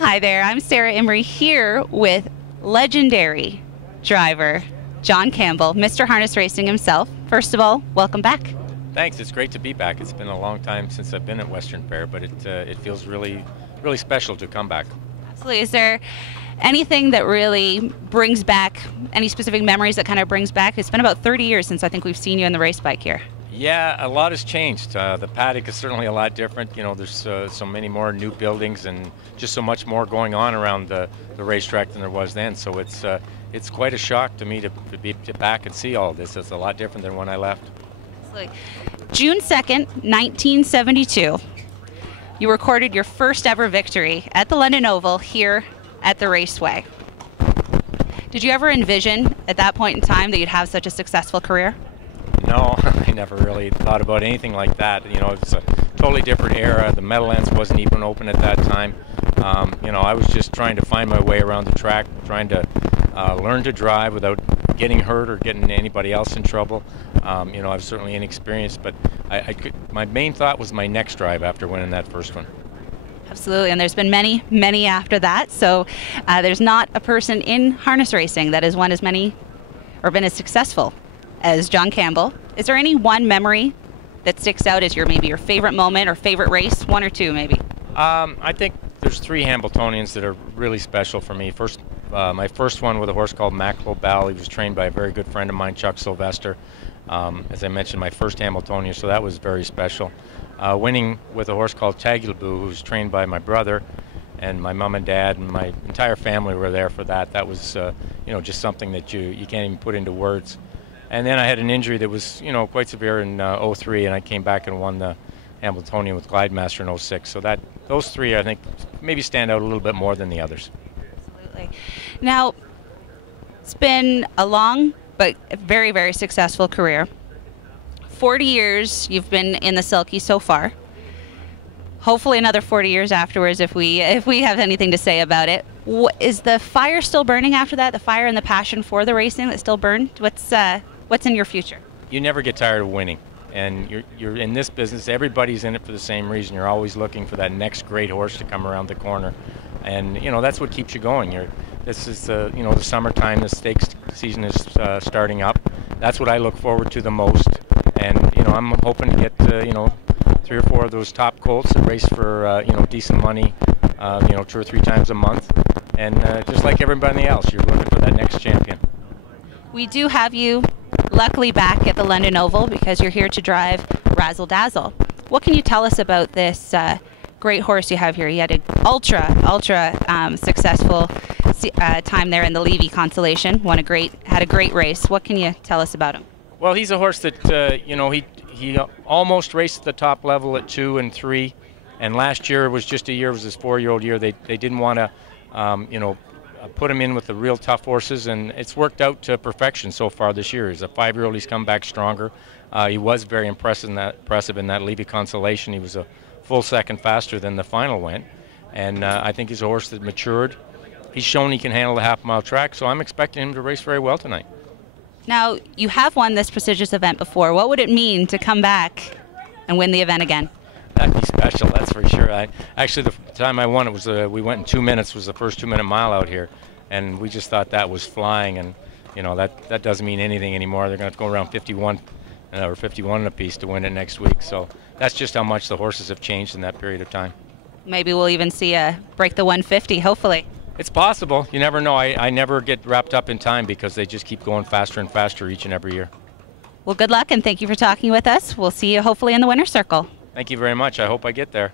Hi there, I'm Sarah Imrie here with legendary driver John Campbell, Mr. Harness Racing himself. First of all, welcome back. Thanks, it's great to be back. It's been a long time since I've been at Western Fair, but it feels really special to come back. Absolutely. Is there anything that really brings back, any specific memories that kind of brings back? It's been about 30 years since I think we've seen you in the race bike here. Yeah, a lot has changed. The paddock is certainly a lot different. You know, there's so many more new buildings and just so much more going on around the racetrack than there was then. So it's quite a shock to me to be back and see all this. It's a lot different than when I left. Absolutely. June 2nd, 1972, you recorded your first ever victory at the London Oval here at the Raceway. Did you ever envision at that point in time that you'd have such a successful career? No, I never really thought about anything like that. You know, it's a totally different era. The Meadowlands wasn't even open at that time. You know, I was just trying to find my way around the track, trying to learn to drive without getting hurt or getting anybody else in trouble. You know, I was certainly inexperienced, but my main thought was my next drive after winning that first one. Absolutely, and there's been many, many after that. So there's not a person in harness racing that has won as many or been as successful as John Campbell. Is there any one memory that sticks out as maybe your favorite moment or favorite race? One or two, maybe. I think there's three Hambletonians that are really special for me. First, my first one with a horse called Maclo Bell. He was trained by a very good friend of mine, Chuck Sylvester. As I mentioned, my first Hambletonian, so that was very special. Winning with a horse called Tagulaboo, who was trained by my brother, and my mom and dad and my entire family were there for that. That was, you know, just something that you can't even put into words. And then I had an injury that was, you know, quite severe in '03, and I came back and won the Hambletonian with Glidemaster in '06. So those three, I think, maybe stand out a little bit more than the others. Absolutely. Now, it's been a long but very, very successful career. 40 years you've been in the Silky so far. Hopefully another 40 years afterwards if we have anything to say about it. Is the fire still burning after that? The fire and the passion for the racing that still burned? What's in your future? You never get tired of winning, and you're in this business. Everybody's in it for the same reason. You're always looking for that next great horse to come around the corner, and you know that's what keeps you going. This is you know, the summertime. The stakes season is starting up. That's what I look forward to the most, and you know I'm hoping to get you know 3 or 4 of those top colts that race for you know, decent money, you know, 2 or 3 times a month, and just like everybody else, you're looking for that next champion. We do have you luckily back at the London Oval because you're here to drive Razzle Dazzle. What can you tell us about this great horse you have here? He had an ultra successful time there in the Levy Constellation. Had a great race. What can you tell us about him? Well, he's a horse that you know, he almost raced at the top level at 2 and 3, and last year was just a year. It was his 4-year-old year. They didn't want to you know, put him in with the real tough horses, and it's worked out to perfection so far this year. He's a 5-year-old. He's come back stronger. He was very impressive in that Levy Constellation. He was a full second faster than the final went, and I think he's a horse that matured. He's shown he can handle the half-mile track, so I'm expecting him to race very well tonight. Now, you have won this prestigious event before. What would it mean to come back and win the event again? That'd be special, that's for sure. Actually, the time I won it was we went in 2 minutes. Was the first 2-minute mile out here, and we just thought that was flying. And you know that doesn't mean anything anymore. They're going to have to go around 51 or 51 apiece to win it next week. So that's just how much the horses have changed in that period of time. Maybe we'll even see break the 150. Hopefully. It's possible. You never know. I never get wrapped up in time because they just keep going faster and faster each and every year. Well, good luck, and thank you for talking with us. We'll see you hopefully in the winner's circle. Thank you very much. I hope I get there.